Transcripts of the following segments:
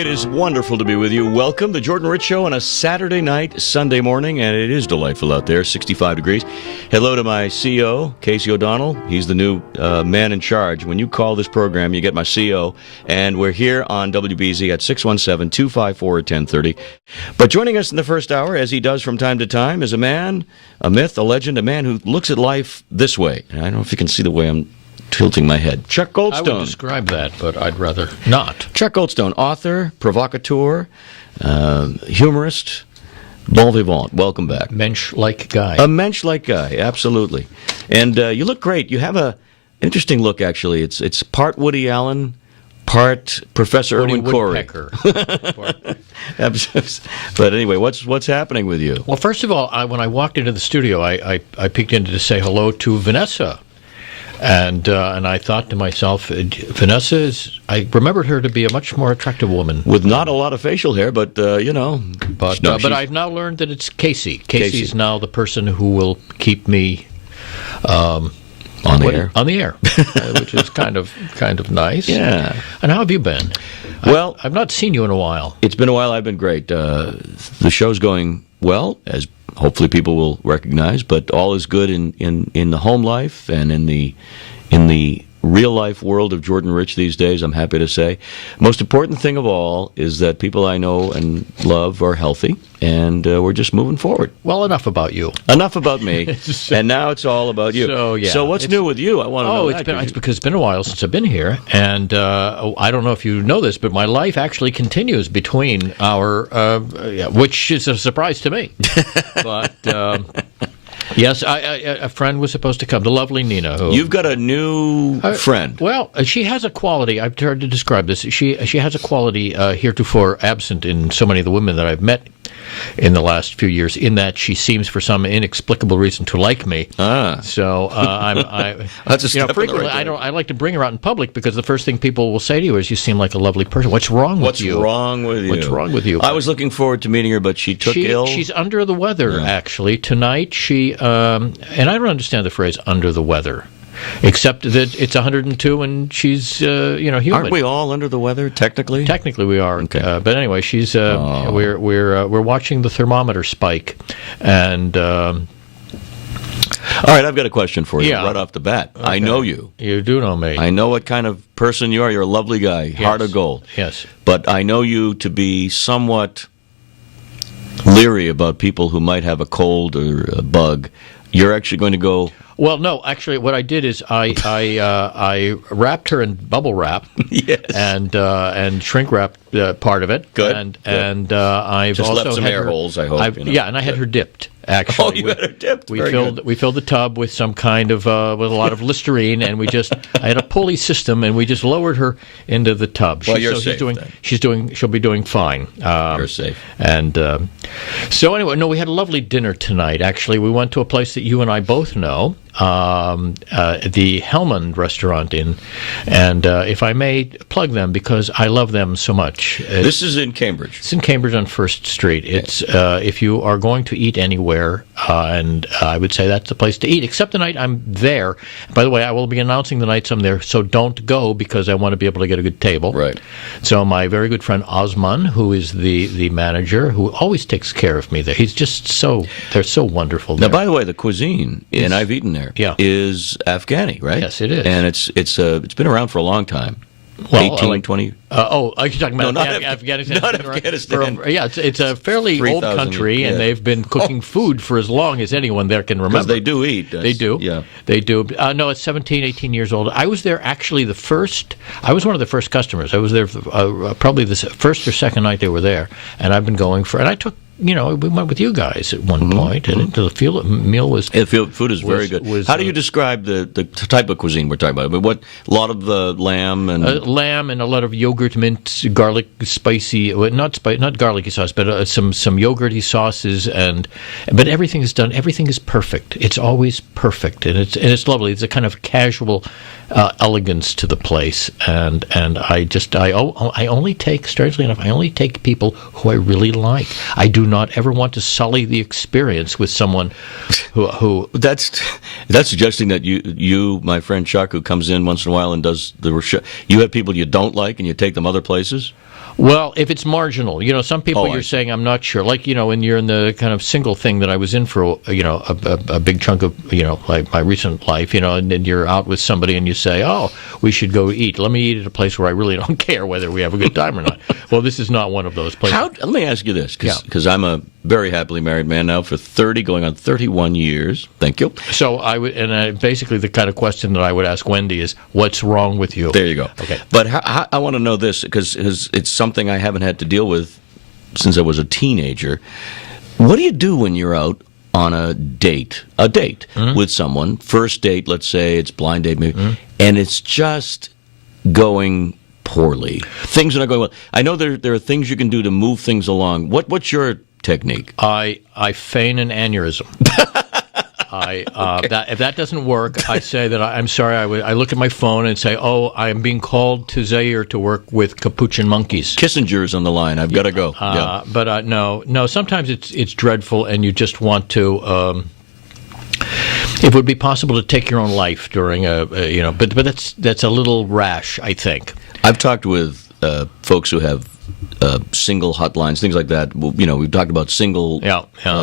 It is wonderful to be with you. Welcome, the Jordan Rich Show on a Saturday night, Sunday morning, and it is delightful out there, 65 degrees. Hello to my CO, Casey O'Donnell. He's the new man in charge. When you call this program, you get my CO, and we're here on WBZ at 617-254-1030. But joining us in the first hour, as he does from time to time, is a man, a myth, a legend, a man who looks at life this way. And I don't know if you can see the way I'm tilting my head. Chuck Goldstone. I would describe that, but I'd rather not. Chuck Goldstone, author, provocateur, humorist, bon vivant. Welcome back. Mensch-like guy. A mensch-like guy, absolutely. And you look great. You have a interesting look, actually. It's part Woody Allen, part Professor Irwin Corey. But anyway, what's happening with you? Well, first of all, when I walked into the studio, I peeked in to say hello to Vanessa. And I thought to myself, Vanessa I remembered her to be a much more attractive woman. With not a lot of facial hair, but, you know. But I've now learned that it's Casey. Casey's now the person who will keep me on the air, which is kind of nice. Yeah. And how have you been? Well, I've not seen you in a while. It's been a while. I've been great. The show's going well, as hopefully people will recognize, but all is good in the home life and in the real life world of Jordan Rich these days, I'm happy to say. Most important thing of all is that people I know and love are healthy, and we're just moving forward. Well, enough about you. Enough about me, and now it's all about you. So what's new with you? I want to know it's because it's been a while since I've been here, and I don't know if you know this, but my life actually continues between our, which is a surprise to me. But yes, a friend was supposed to come, the lovely Nina. You've got a new friend. Well, she has a quality. I've tried to describe this. She has a quality heretofore absent in so many of the women that I've met in the last few years, in that she seems, for some inexplicable reason, to like me. So that's a step frequently in the right I like to bring her out in public, because the first thing people will say to you is, "You seem like a lovely person. What's wrong with you? What's wrong with you? What's wrong with you?" I was looking forward to meeting her, but she took ill. She's under the weather, actually. Tonight, she and I don't understand the phrase "under the weather," except that it's 102 and she's humid. Aren't we all under the weather technically? Technically, we are. Okay. But anyway, she's we're watching the thermometer spike, and all right, I've got a question for you right off the bat. Okay. I know you. You do know me. I know what kind of person you are. You're a lovely guy, heart of gold. Yes. But I know you to be somewhat leery about people who might have a cold or a bug. You're actually going to go... Well, no. Actually, what I did is I wrapped her in bubble wrap, yes, and shrink wrapped part of it. Good. And I've just also left some air holes. I hope. Yeah, and I had her dipped. Actually, oh, you had her dipped. We filled the tub with some kind of with a lot of Listerine, and I had a pulley system, and we just lowered her into the tub. Well, you're safe. She'll be doing fine. You're safe. And so anyway, no, we had a lovely dinner tonight. Actually, we went to a place that you and I both know, the Hellman restaurant and if I may plug them, because I love them so much. This is in Cambridge. It's in Cambridge on First Street. It's if you are going to eat anywhere, and I would say that's the place to eat, except the night I'm there. By the way, I will be announcing the nights I'm there, so don't go, because I want to be able to get a good table. Right. So my very good friend Osman, who is the manager, who always takes care of me there. He's just they're so wonderful there. Now, by the way, the cuisine, and I've eaten there, is Afghani, right? Yes, it is. And it's been around for a long time. Well, 18, 20... are you talking about Afghanistan? Not Afghanistan. It's a fairly old country, and they've been cooking food for as long as anyone there can remember. Because they do eat. They do. Yeah. They do. No, it's 17, 18 years old. I was there actually I was one of the first customers. I was there probably the first or second night they were there, and I've been going and I took... we went with you guys at one point, and the meal was... The food is very good. How do you describe the type of cuisine we're talking about? I mean, a lot of lamb and... lamb and a lot of yogurt, mint, garlic, spicy... not garlicky sauce, but some yogurty sauces, but everything is done... Everything is perfect. It's always perfect, and it's lovely. It's a kind of casual elegance to the place, and I only take, strangely enough, people who I really like. I do not ever want to sully the experience with someone who That's suggesting that you, my friend Chuck, who comes in once in a while and does you have people you don't like and you take them other places? Well, if it's marginal, some people you're saying I'm not sure. Like, when you're in the kind of single thing that I was in for, a big chunk of, like my recent life, and then you're out with somebody and you say, oh, we should go eat. Let me eat at a place where I really don't care whether we have a good time or not. Well, this is not one of those places. Let me ask you this, because I'm a very happily married man now for 30, going on 31 years. Thank you. So basically the kind of question that I would ask Wendy is, what's wrong with you? There you go. Okay. But I want to know this, because it's something I haven't had to deal with since I was a teenager. What do you do when you're out on a date with someone, first date, let's say, it's blind date maybe, and it's just going poorly? Things are not going well. I know there are things you can do to move things along. What's your technique? I feign an aneurysm. If that doesn't work, I say that I'm sorry. I look at my phone and say, "Oh, I am being called to Zaire to work with capuchin monkeys." Kissinger's on the line. I've got to go. But no. Sometimes it's dreadful, and you just want to. It would be possible to take your own life during but that's a little rash, I think. I've talked with folks who have single hotlines, things like that. We've talked about single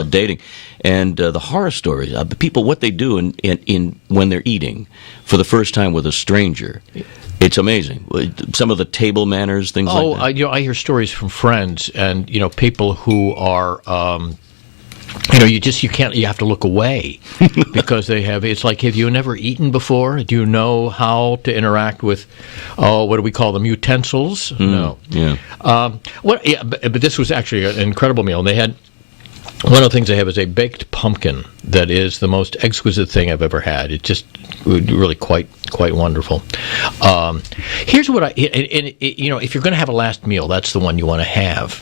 dating, and the horror stories. The people, what they do in when they're eating for the first time with a stranger. It's amazing. Some of the table manners, things like that. I hear stories from friends, and people who are. You have to look away because it's like, have you never eaten before? Do you know how to interact with, what do we call them, utensils? No. Yeah. But this was actually an incredible meal. And they had, one of the things they have is a baked pumpkin that is the most exquisite thing I've ever had. It's just really quite wonderful. Here's what if you're going to have a last meal, that's the one you want to have.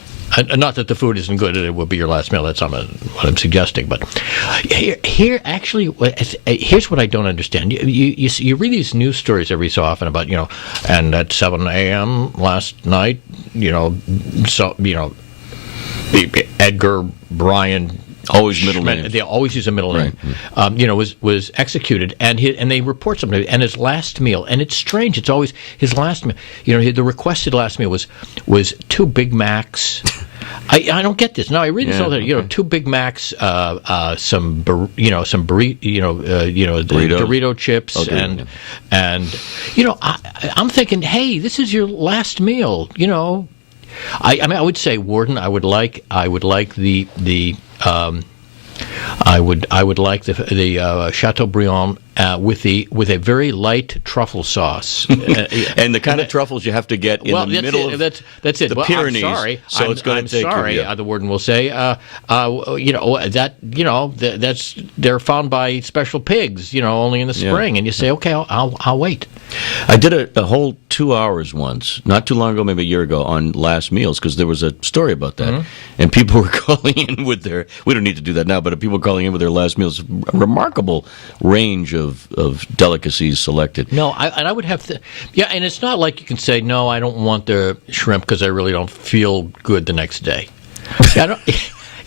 Not that the food isn't good and it will be your last meal. That's not what I'm suggesting. But here's what I don't understand. You read these news stories every so often about, and at 7 a.m. last night, Edgar Brian. Always middle name. They always use a middle name. Right. Was executed, and they report something. And his last meal, and it's strange. It's always his last meal. The requested last meal was 2 Big Macs. I don't get this. No, I read this all the time. 2 Big Macs, some Dorito chips, I'm thinking, hey, this is your last meal. I would say, Warden, I would like the Chateaubriand with a very light truffle sauce, and the kind of truffles you have to get in the middle of that's it. The Pyrenees. I'm sorry. So it's going to take. I'm sorry. The warden will say, that's they're found by special pigs, only in the spring, and you say, okay, I'll wait. I did a whole 2 hours once, not too long ago, maybe a year ago, on last meals, because there was a story about that, and people were calling in with their. We don't need to do that now, but people were calling in with their last meals. A remarkable range of delicacies selected. No, I would have to. Yeah, and it's not like you can say, no, I don't want the shrimp because I really don't feel good the next day.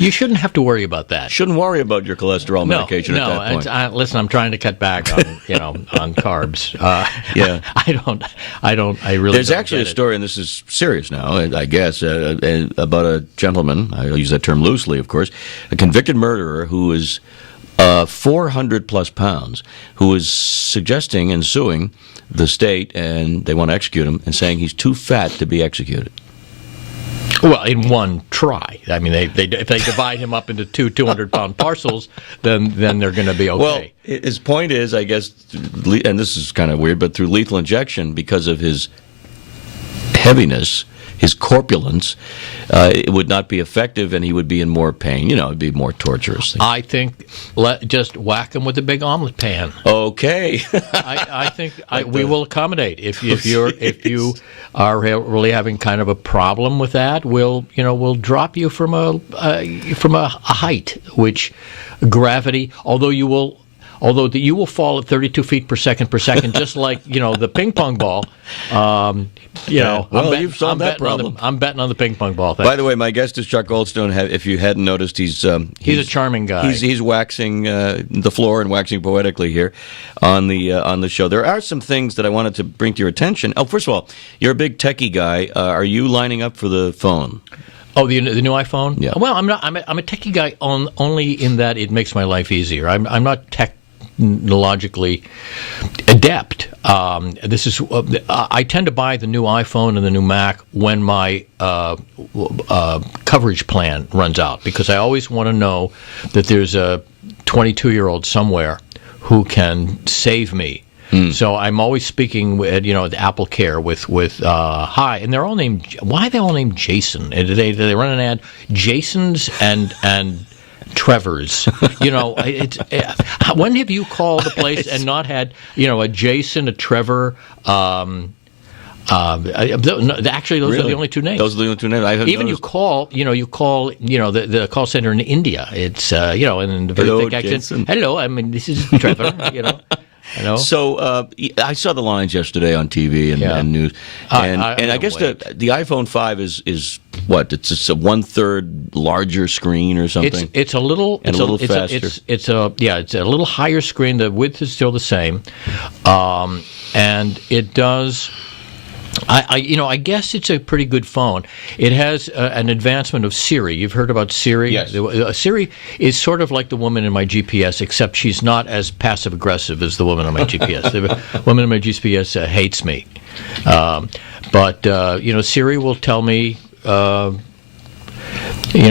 You shouldn't have to worry about that. Shouldn't worry about your cholesterol medication at that point. Listen, I'm trying to cut back on on carbs. Yeah, I really. There's actually a story, and this is serious now, I guess, about a gentleman. I use that term loosely, of course, a convicted murderer who is 400 plus pounds, who is suggesting and suing the state, and they want to execute him, and saying he's too fat to be executed. Well, in one try. I mean, if they divide him up into 200-pound parcels, then they're going to be okay. Well, his point is, I guess, and this is kind of weird, but through lethal injection, because of his heaviness, his corpulence, it would not be effective, and he would be in more pain. It'd be more torturous. I think just whack him with a big omelet pan. Okay. I think we will accommodate if you are really having kind of a problem with that. We'll drop you from a height, which gravity. Although you will although you will fall at 32 feet per second, just like the ping pong ball. Well, you've solved that problem. I'm betting on the ping pong ball. By the way, my guest is Chuck Goldstone. If you hadn't noticed, he's a charming guy. He's waxing the floor and waxing poetically here on the show. There are some things that I wanted to bring to your attention. Oh, first of all, you're a big techie guy. Are you lining up for the phone? Oh, the new iPhone? Yeah. Well, I'm not. I'm a techie guy only in that it makes my life easier. I'm not technologically adept. This is. I tend to buy the new iPhone and the new Mac when my coverage plan runs out, because I always want to know that there's a 22-year-old somewhere who can save me. So I'm always speaking with at Apple Care with hi, and they're all named. Why are they all named Jason? And they run an ad, Jasons and Trevors. When have you called a place and not had a Jason, a Trevor? Actually, those are the only two names. Those are the only two names. You call the call center in India. It's in the very thick accent. Jason. Hello, this is Trevor. So I saw the lines yesterday on TV and news, and I guess the iPhone 5 is what? It's just a 1/3 larger screen or something. It's a little faster. It's a little higher screen. The width is still the same, and it does. I guess it's a pretty good phone. It has an advancement of Siri. You've heard about Siri? Yes. Siri is sort of like the woman in my GPS, except she's not as passive-aggressive as the woman in my GPS. The woman in my GPS hates me. But Siri will tell me...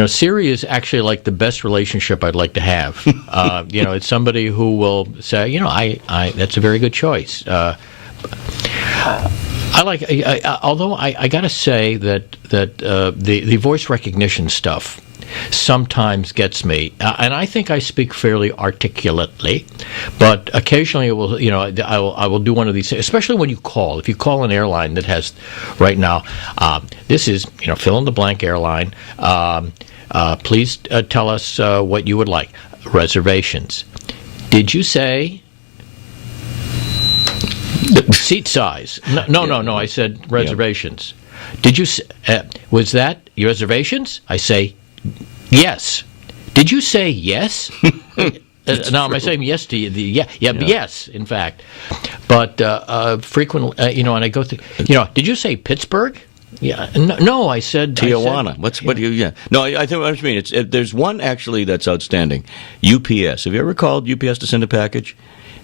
Siri is actually like the best relationship I'd like to have. It's somebody who will say, that's a very good choice. Although I got to say that the voice recognition stuff sometimes gets me, and I think I speak fairly articulately, but occasionally it will, I will do one of these, especially when you call. If you call an airline that has right now, this is fill in the blank airline. Please tell us what you would like. Reservations. Did you say? Seat size. No. I said reservations. Yeah. Did you? Was that your reservations? I say yes. Did you say yes? Now am I saying yes to you? Yes, in fact. But frequently, and I go through. Did you say Pittsburgh? Yeah. No, I said Tijuana. No, I think what you mean. There's one actually that's outstanding. UPS. Have you ever called UPS to send a package?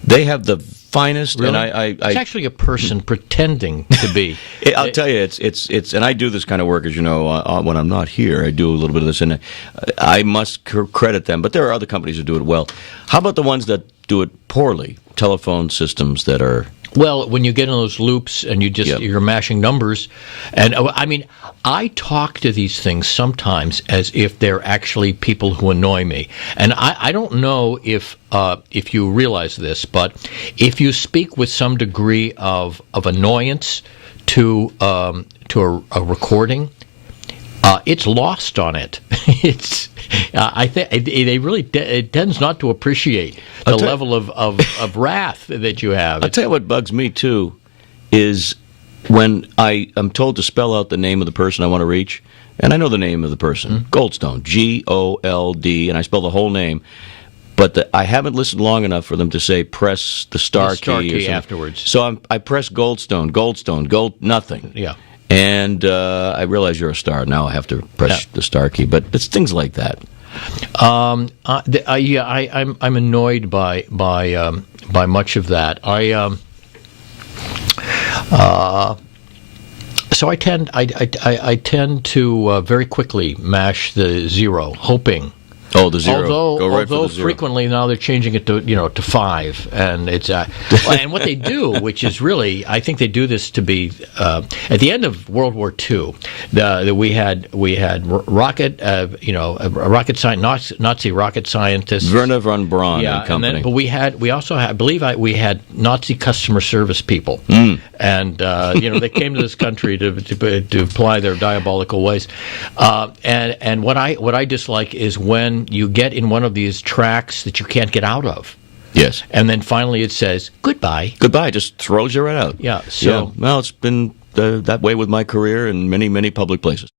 They have the finest, really? And it's actually a person pretending to be. I'll tell you, it's, and I do this kind of work, as you know, when I'm not here. I do a little bit of this, and I must credit them. But there are other companies that do it well. How about the ones that do it poorly? Telephone systems that are. Well, when you get in those loops and you're mashing numbers, and I talk to these things sometimes as if they're actually people who annoy me, and I don't know if you realize this, but if you speak with some degree of annoyance to a recording, it's lost on it. I think it tends not to appreciate the level of wrath that you have. I'll tell you what bugs me too is when I am told to spell out the name of the person I want to reach, and I know the name of the person, Goldstone, Gold, and I spell the whole name, but I haven't listened long enough for them to say press the star key afterwards. So I press Goldstone, nothing. Yeah. And I realize you're a star. Now I have to press the star key. But it's things like that. I'm annoyed by much of that. So I tend to very quickly mash the 0, hoping. Oh, the 0. Although frequently now they're changing it to 5, and it's and what they do, which is really, I think they do this to be at the end of World War II. We had rocket, Nazi rocket scientists, Werner von Braun and company. But we also had, we had Nazi customer service people, and they came to this country to apply their diabolical ways, and what I dislike is when you get in one of these tracks that you can't get out of. Yes. And then finally it says, goodbye. Goodbye. Just throws you right out. Yeah. So, Well, it's been that way with my career in many, many public places.